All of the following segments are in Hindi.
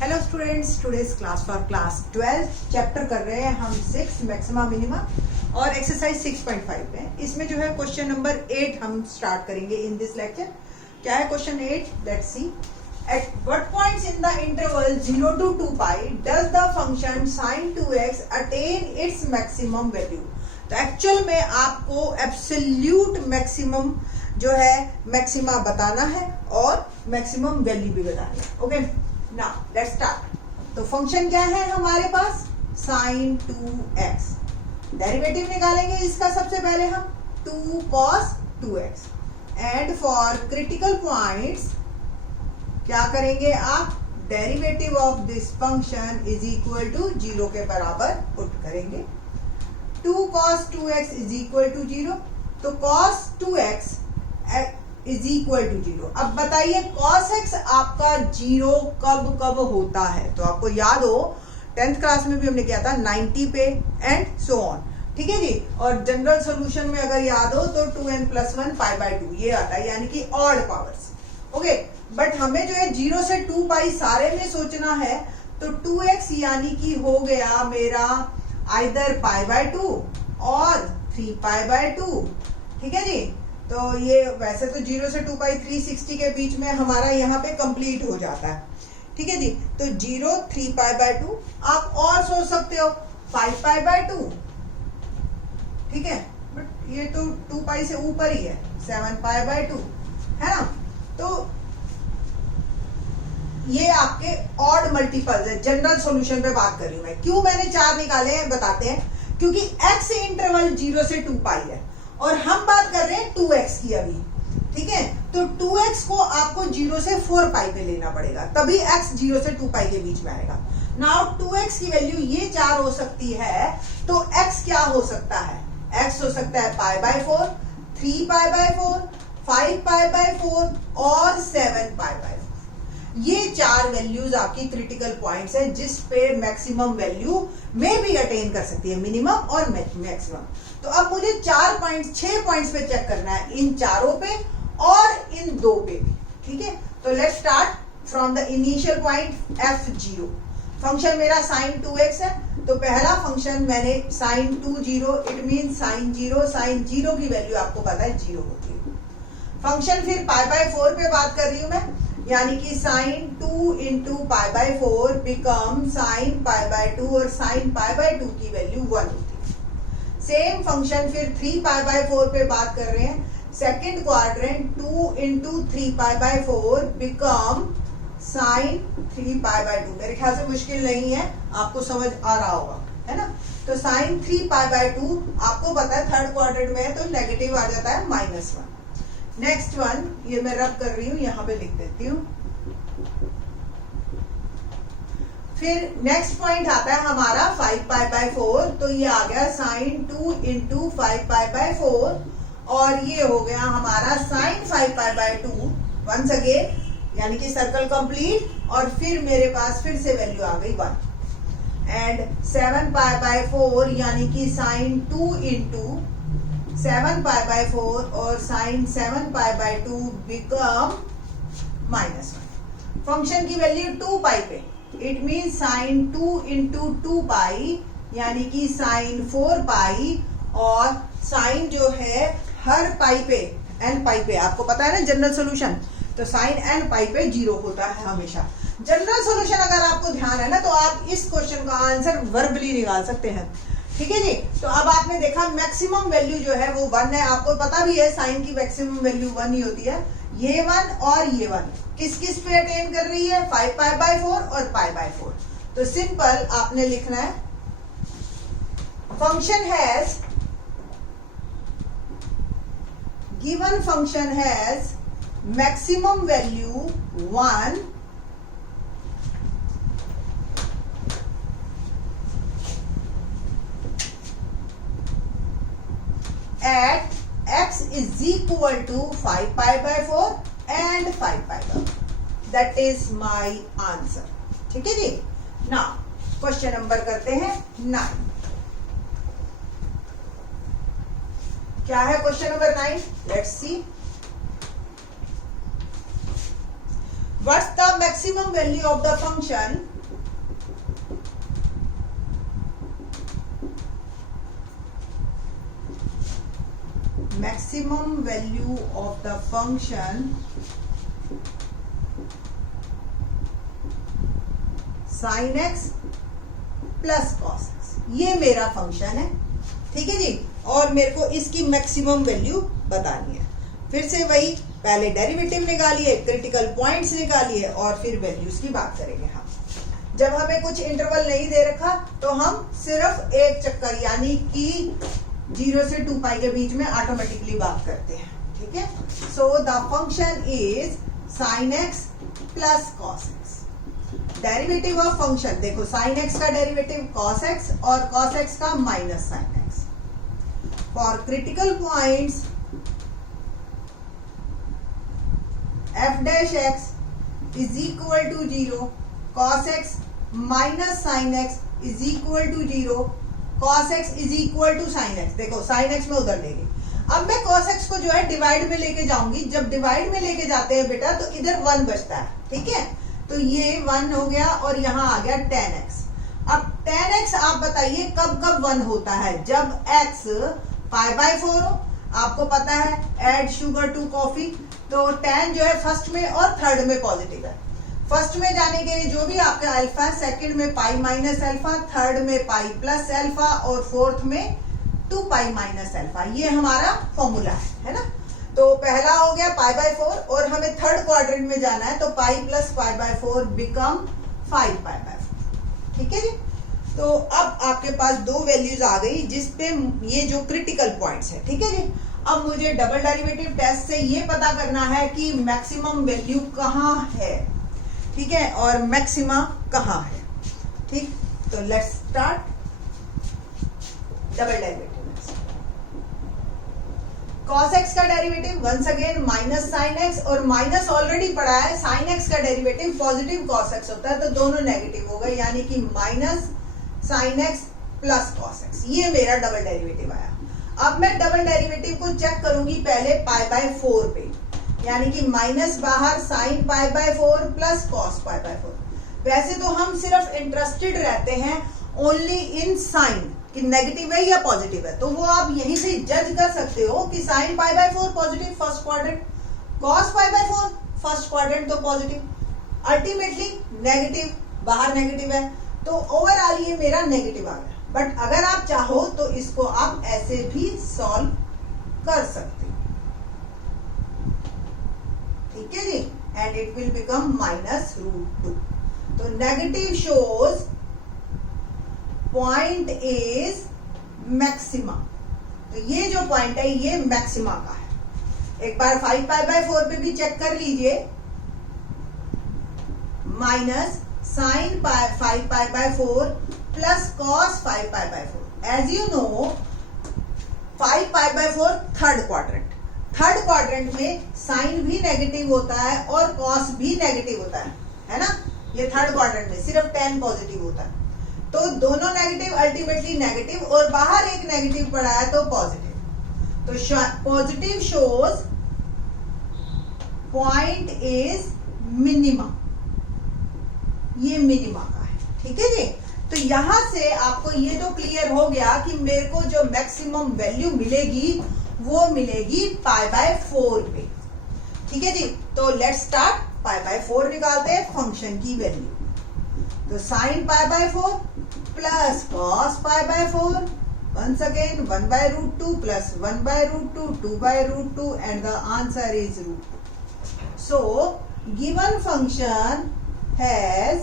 Hello students, today's class for class 12 chapter कर रहे हैं हम 6 मैक्सिमा मिनिमा और एक्सरसाइज 6.5 में। इसमें जो है क्वेश्चन नंबर 8 हम स्टार्ट करेंगे इन दिस लेक्चर। क्या है question 8? Let's see. At what points in the interval 0 to 2 pi does the function sin 2x attain its maximum value. तो एक्चुअल में आपको एब्सोल्यूट मैक्सिमम जो है मैक्सिमा बताना है और मैक्सिमम वैल्यू भी बताना है। Okay, now let's start. तो फंक्शन क्या है हमारे पास? sin 2x। डेरिवेटिव निकालेंगे इसका सबसे पहले हम 2 cos 2x and for critical points क्या करेंगे आप? Derivative of this function is equal to 0 के बराबर पुट करेंगे। 2 cos 2x is equal to 0। तो cos 2x is equal to 0। अब बताइए cos x आपका 0 कब कब होता है? तो आपको याद हो 10th क्लास में भी हमने किया था 90 पे एंड सो ऑन। ठीक है जी। और जनरल सॉल्यूशन में अगर याद हो तो 2n+1 π/2 ये आता है, यानी कि ऑड पावर्स। ओके, बट हमें जो है 0 से 2 पाई सारे में सोचना है। तो 2x यानी कि हो गया मेरा आइदर π/2 और 3π/2। ठीक है जी। तो ये वैसे तो 0 से 2 पाई 360 के बीच में हमारा यहाँ पे कंप्लीट हो जाता है। ठीक है जी। तो 0 3π/2 आप और सोच सकते हो 5π/2। ठीक है, बट ये तो 2 पाई से ऊपर ही है, 7π/2 है ना। तो ये आपके ऑड मल्टीपल्स है। जनरल सॉल्यूशन पे बात कर रही हूं मैं। क्यों मैंने 4 निकाले हैं बताते हैं। क्योंकि x इंटरवल 0 से 2 पाई है और हम बात कर रहे हैं 2x की अभी। ठीक है, तो 2x को आपको 0 से 4 पाई पे लेना पड़ेगा, तभी x 0 से 2 पाई के बीच में आएगा। नाउ 2x की वैल्यू ये 4 हो सकती है, तो x क्या हो सकता है? x हो सकता है π/4, 3π/4, 5π/4 और 7π/4। ये 4 वैल्यूज आपकी क्रिटिकल पॉइंट्स है जिस पे मैक्सिमम वैल्यू में भी अटेन कर सकती है, मिनिमम और मैक्सिमम। तो अब मुझे 6 पॉइंट्स पे चेक करना है, इन चारों पे और इन 2 पे भी। ठीक है, तो let's start from the initial point f0। Function मेरा sin 2x है, तो पहला फंक्शन मैंने sin 2 0, इट मीन sin 0 की वैल्यू आपको पता है 0 होती है। फंक्शन फिर π/4 पे बात कर रही हूं मैं, यानी कि sin 2 into π/4 बिकम sin π/2 और sin π/2 की वैल्यू 1 होती है। सेम फंक्शन फिर 3π/4 पे बात कर रहे हैं। Second quadrant 2 into 3π/4 become sin 3π/2। मेरे ख्याल से मुश्किल नहीं है, आपको समझ आ रहा होगा, है ना। तो sin 3π/2 आपको पता है थर्ड क्वाड्रेंट में है तो नेगेटिव आ जाता है -1। नेक्स्ट वन ये मैं रब कर रही हूं, यहां पे लिख देती हूं। फिर नेक्स्ट पॉइंट आता है हमारा 5π/4, तो ये आ गया sin 2 into 5π/4 और ये हो गया हमारा sin 5π/2 वंस अगेन, यानी कि सर्कल कंप्लीट। और फिर मेरे पास फिर से वैल्यू आ गई 1 एंड 7π/4 यानी कि sin 2 into 7π/4 और sin 7π/2 बिकम -1। फंक्शन की वैल्यू 2 पाई पे, इट मीन sin 2 into 2 पाई यानी कि sin 4 पाई और sin जो है हर पाई पे n पाई पे, आपको पता है ना जनरल सॉल्यूशन, तो sin n पाई पे 0 होता है हमेशा। जनरल सॉल्यूशन अगर आपको ध्यान है ना तो आप इस क्वेश्चन का आंसर वर्बली निकाल सकते हैं। ठीक है जी। तो अब आपने देखा मैक्सिमम वैल्यू जो है वो 1 है। आपको पता भी है साइन की मैक्सिमम वैल्यू 1 ही होती है। ये 1 और ये 1 किस किस पे अटेन कर रही है? 5π/4 और π/4। तो सिंपल आपने लिखना है function has given function has maximum value 1 at x is equal to 5π/4 and 5π/4। That is my answer। ठीक है जी। नाउ क्वेश्चन नंबर करते हैं 9। क्या है question number 9? Let's see. What's the maximum value of the function maximum value of the function sin x plus cos x, ये मेरा फंक्शन है, ठीक है जी। और मेरे को इसकी मैक्सिमम वैल्यू बतानी है। फिर से वही, पहले डेरिवेटिव निकालिए, क्रिटिकल पॉइंट्स निकालिए और फिर वैल्यूज की बात करेंगे हम। जब हमें कुछ इंटरवल नहीं दे रखा तो हम सिर्फ एक चक्कर यानी कि 0 से 2 पाई के बीच में ऑटोमेटिकली बात करते हैं, ठीक है। So the function is sin x plus cos x। Derivative of function देखो, sin x का डेरिवेटिव cos x और cos x का minus sin x। For critical points f dash x is equal to 0, cos x minus sin x is equal to 0, cos x is equal to sin x। देखो sin x में उधर लेंगे। अब मैं cos x को जो है डिवाइड में लेके जाऊंगी। जब डिवाइड में लेके जाते हैं बेटा तो इधर 1 बचता है, ठीक है। तो ये 1 हो गया और यहाँ आ गया tan x। अब tan x आप बताइए कब कब 1 होता है? जब x π/4 हो। आपको पता है ऐड शुगर टू कॉफी, तो tan जो है फर्स्ट में और थर्ड में पॉजिटिव है। फर्स्ट में जाने के लिए जो भी आपका अल्फा है, सेकंड में पाई माइनस अल्फा, थर्ड में पाई प्लस अल्फा और फोर्थ में 2 पाई माइनस अल्फा। ये हमारा फॉर्मूला है ना। तो पहला हो गया π/4 और हमें थर्ड क्वाड्रेंट में जाना है, तो पाई प्लस π/4 बिकम 5 π/4, ठीक है जी। तो अब आपके पास दो वैल्यूज आ गई जिसपे ये जो क्रिटिकल पॉइंट्स है, ठीक है जी। अब मुझे डबल डेरिवेटिव टेस्ट से ये पता करना है कि मैक्सिमम वैल्यू कहाँ है, ठीक है, और मैक्सिमा कहाँ है, ठीक। तो let's start double derivative. cos x का derivative once again minus sin x, और माइनस ऑलरेडी पढ़ा है, sin x का डेरिवेटिव पॉजिटिव cos x होता है, तो दोनों नेगेटिव हो गए, यानी कि minus sin x plus cos x। ये मेरा डबल डेरिवेटिव आया। अब मैं डबल डेरिवेटिव को चेक करूंगी पहले π/4 पे, यानी कि माइनस बाहर sin π/4 प्लस cos π/4। वैसे तो हम सिर्फ इंटरेस्टेड रहते हैं ओनली इन साइन कि नेगेटिव है या पॉजिटिव है, तो वो आप यहीं से जज कर सकते हो कि sin π/4 positive first quadrant, cos π/4 first quadrant तो पॉजिटिव, अल्टीमेटली नेगेटिव, बाहर नेगेटिव है, तो ओवरऑल ये मेरा नेगेटिव आ गया। बट अगर आप चाहो तो इसको आप ऐसे भी सॉल्व कर सकते हो, ठीक है जी, एंड इट विल बिकम -√2। तो negative shows point is maxima. तो ये जो पॉइंट है ये मैक्सिमा का है। एक बार 5π/4 पे भी चेक कर लीजिए, minus sin 5π/4 plus cos 5π/4। As you know 5π/4 third quadrant में साइन भी नेगेटिव होता है और कॉस भी नेगेटिव होता है ना। ये थर्ड क्वाड्रेंट में सिर्फ tan पॉजिटिव होता है, तो दोनों नेगेटिव अल्टीमेटली नेगेटिव, और बाहर एक नेगेटिव पड़ा है तो पॉजिटिव। तो positive shows point is minima, ये मिनिमा का है, ठीक है जी। तो यहां से आपको ये तो क्लियर हो गया कि मेरे को जो मैक्सिमम वैल्यू मिलेगी वो मिलेगी π/4 पे, ठीक है जी। तो लेट्स स्टार्ट, π/4 निकालते हैं फंक्शन की वैल्यू। तो sin π/4 plus cos π/4, once again 1/√2 plus 1/√2, 2/√2, and the answer is √2. So given function has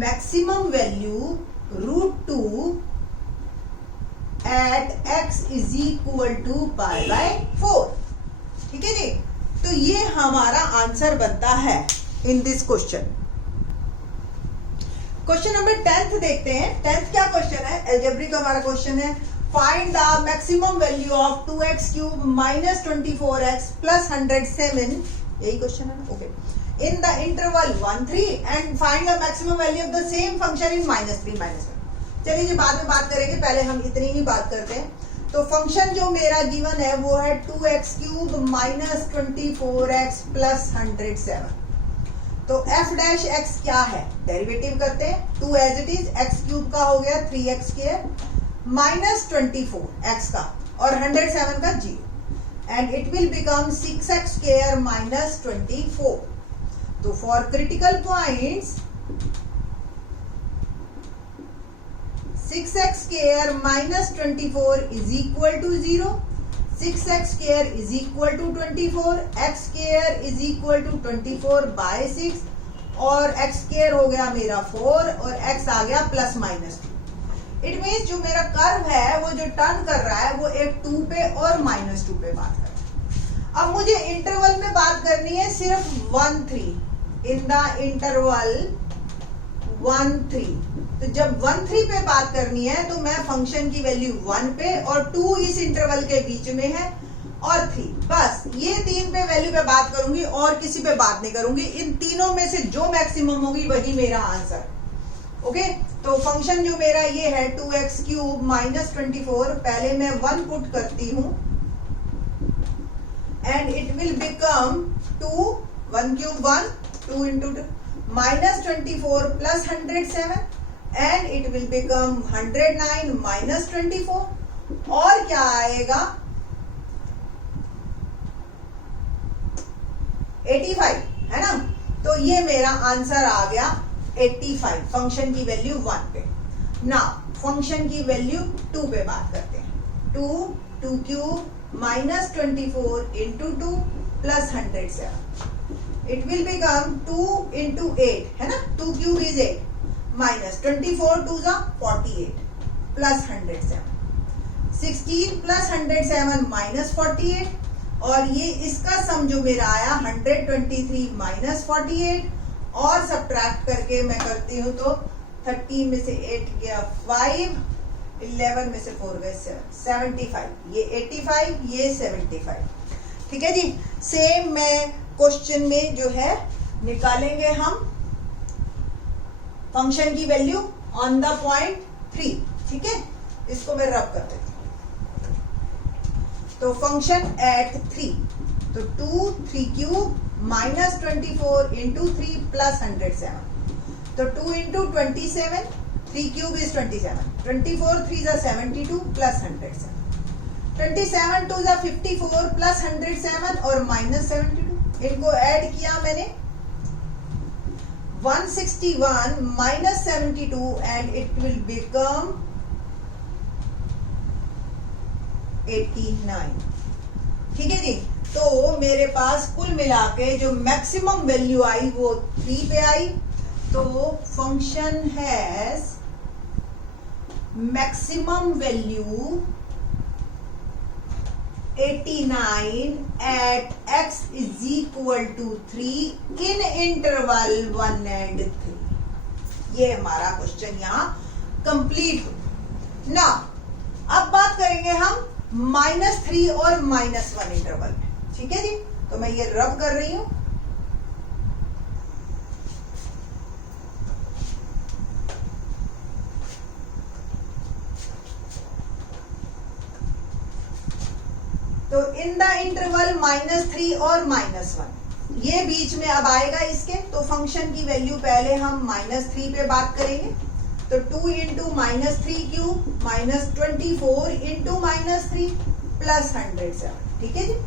maximum value √2 at x is equal to π/4, ठीक है जी। तो ये हमारा आंसर बनता है in this question. Question number 10th देखते हैं। 10th क्या क्वेश्चन है? अलजेब्रिक हमारा क्वेश्चन है। Find the maximum value of 2x³ minus 24x plus 107, यही क्वेश्चन है ना, okay, in the interval 1-3 and find the maximum value of the same function in -3 -1। चलिए जी बाद में बात करेंगे, पहले हम इतनी ही बात करते हैं। तो फंक्शन जो मेरा गिवन है वो है 2x³ माइनस 24x प्लस 107। तो f डैश x क्या है, डेरिवेटिव करते हैं, 2 as it is, x cube का हो गया 3x स्क्वायर माइनस 24 x का और 107 का 0 and it will become 6x square minus 24. तो for critical points 6x square minus 24 is equal to 0, 6x square is equal to 24, x square is equal to 24 by 6 और x square हो गया मेरा 4 और x आ गया प्लस माइनस 2. इट मीन्स जो मेरा कर्व है वो जो टर्न कर रहा है वो एक 2 पे और माइनस 2 पे बात कर रहा है. अब मुझे इंटरवल में बात करनी है सिर्फ 1 3 इन द इंटरवल 1 3. तो जब 1 3 पे बात करनी है तो मैं फंक्शन की वैल्यू 1 पे और 2 इस इंटरवल के बीच में है और 3, बस ये 3 पे वैल्यू पे बात करूंगी और किसी पे बात नहीं करूंगी. इन तीनों में से जो मैक्सिमम होगी वही मेरा आंसर. ओके, तो फंक्शन जो मेरा ये है 2x क्यूब माइनस 24, पहले मैं 1 पुट करती हूं and it will become 2 1 cube 1 2 into 2 minus 24 plus 107 and it will become 109 minus 24 और क्या आएगा 85, है ना. तो ये मेरा आंसर आ गया 85, फंक्शन की वैल्यू 1 पे. नाउ फंक्शन की वैल्यू 2 पे बात करते हैं. 2 cube minus 24 into 2 plus 107. It will become 2 into 8, है ना. 2 cube is 8 minus 24 2 is 48 plus 107. 16 plus 107 minus 48 और ये इसका सम जो मेरा आया 123 minus 48 और सब्ट्रैक्ट करके मैं करती हूँ तो 13 में से 8 गया 5, 11 में से 4 गए 7, 75. ये 85 ये 75. ठीक है जी. सेम मैं क्वेश्चन में जो है निकालेंगे हम फंक्शन की वैल्यू ऑन द पॉइंट 3. ठीक है, इसको मैं रब कर देती हूं. तो फंक्शन एट 3, तो 2 3 क्यूब माइनस 24 इंटू 3 प्लस 107. तो 2 into 27, 3 cube is 27, 24 3 is 72 plus 107, 27 2 is 54 plus 107 और माइनस 72. इनको ऐड किया मैंने 161 minus 72 and it will become 89. ठीक है जी. तो मेरे पास कुल मिला के जो मैक्सिमम वैल्यू आई वो 3 पे आई. तो function has maximum value 89 at x is equal to 3 in interval 1 and 3. ये हमारा क्वेश्चन यहाँ कंप्लीट हो. ना अब बात करेंगे हम -3 और -1 इंटरवल में. ठीक है जी. तो मैं ये रब कर रही हूं. तो इन द इंटरवल -3 और -1 ये बीच में अब आएगा इसके. तो फंक्शन की वैल्यू पहले हम -3 पे बात करेंगे. तो 2 into -3 cube minus 24 into -3 plus 107. ठीक है जी.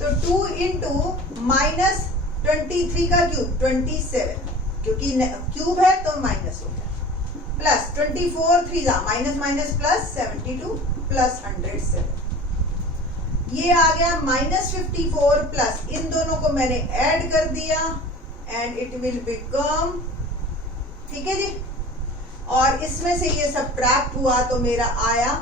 तो 2 इंटू -23 का क्यूब 27, क्योंकि क्यूब है तो माइनस हो गया, plus 24 3 minus minus plus 72 plus 107. ये आ गया -54 प्लस, इन दोनों को मैंने ऐड कर दिया एंड इट विल बिकम. ठीक है जी. और इसमें से ये सब्ट्रैक्ट हुआ तो मेरा आया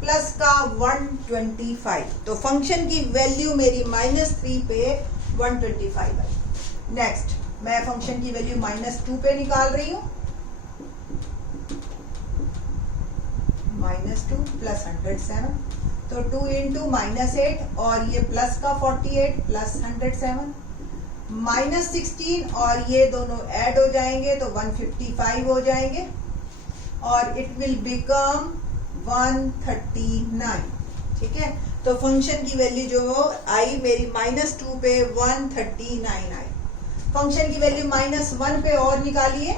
प्लस का 125. तो फंक्शन की वैल्यू मेरी -3 पे 125 है. नेक्स्ट मैं फंक्शन की वैल्यू -2 पे निकाल रही हूं. -2 प्लस 107. तो 2 इंटू -8 और ये प्लस का 48 प्लस 107 -16 और ये दोनों ऐड हो जाएंगे तो 155 हो जाएंगे और इट विल बिकम 139. ठीक है. तो फंक्शन की वैल्यू जो आई मेरी -2 पे 139 आई। फंक्शन की वैल्यू -1 पे और निकालिए,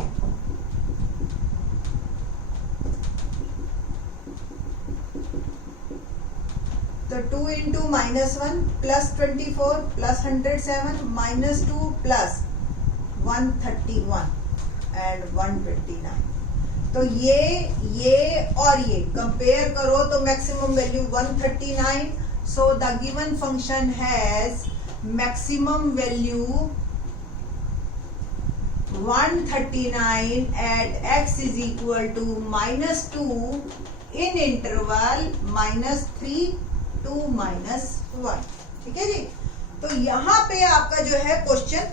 तो 2 into -1 plus 24 plus 107 -2 plus 131 and 129। तो ये और ये कंपेयर करो तो maximum value 139। So the given function has maximum value 139 at x is equal to -2 in interval -3 to -1। ठीक है जी। तो यहाँ पे आपका जो है क्वेश्चन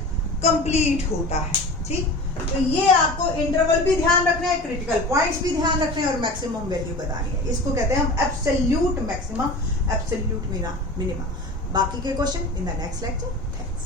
कंप्लीट होता है। ठीक, तो ये आपको इंटरवल भी ध्यान रखना है, क्रिटिकल पॉइंट्स भी ध्यान रखना है और मैक्सिमम वैल्यू बतानी है। इसको कहते हैं हम एब्सोल्यूट मैक्सिमम, एब्सोल्यूट मिनिमम। बाकी के question in the next lecture. Thanks.